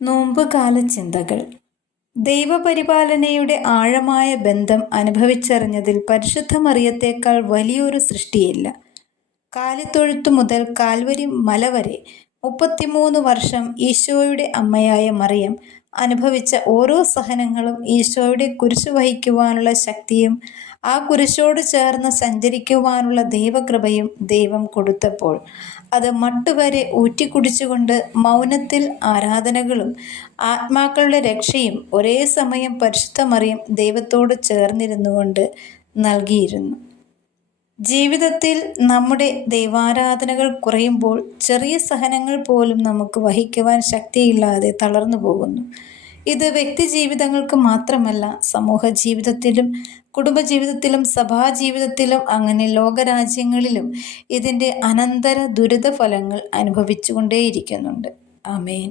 നോമ്പുകാല ചിന്തകൾ. ദൈവപരിപാലനയുടെ ആഴമായ ബന്ധം അനുഭവിച്ചറിഞ്ഞതിൽ പരിശുദ്ധ മറിയത്തേക്കാൾ വലിയൊരു സൃഷ്ടിയില്ല. കാലിത്തൊഴുത്തു മുതൽ കാൽവരി മല വരെ 33 വർഷം ഈശോയുടെ അമ്മയായ മറിയം അനുഭവിച്ച ഓരോ സഹനങ്ങളും ഈശോയുടെ കുരിശു വഹിക്കുവാനുള്ള ശക്തിയും ആ കുരിശോട് ചേർന്ന് സഞ്ചരിക്കുവാനുള്ള ദൈവകൃപയും ദൈവം കൊടുത്തപ്പോൾ അത് മട്ടുവരെ ഊറ്റിക്കുടിച്ചുകൊണ്ട് മൗനത്തിൽ ആരാധനകളും ആത്മാക്കളുടെ രക്ഷയും ഒരേ സമയം പരിശുദ്ധ മറിയം ദൈവത്തോട് ചേർന്നിരുന്നുകൊണ്ട് നൽകിയിരുന്നു. ജീവിതത്തിൽ നമ്മുടെ ദൈവാരാധനകൾ കുറയുമ്പോൾ ചെറിയ സഹനങ്ങൾ പോലും നമുക്ക് വഹിക്കുവാൻ ശക്തിയില്ലാതെ തളർന്നു പോകുന്നു. ഇത് വ്യക്തി ജീവിതങ്ങൾക്ക് മാത്രമല്ല, സമൂഹ ജീവിതത്തിലും കുടുംബജീവിതത്തിലും സഭാജീവിതത്തിലും അങ്ങനെ ലോകരാജ്യങ്ങളിലും ഇതിൻ്റെ അനന്തര ദുരിത ഫലങ്ങൾ അനുഭവിച്ചുകൊണ്ടേയിരിക്കുന്നുണ്ട്. ആമേൻ.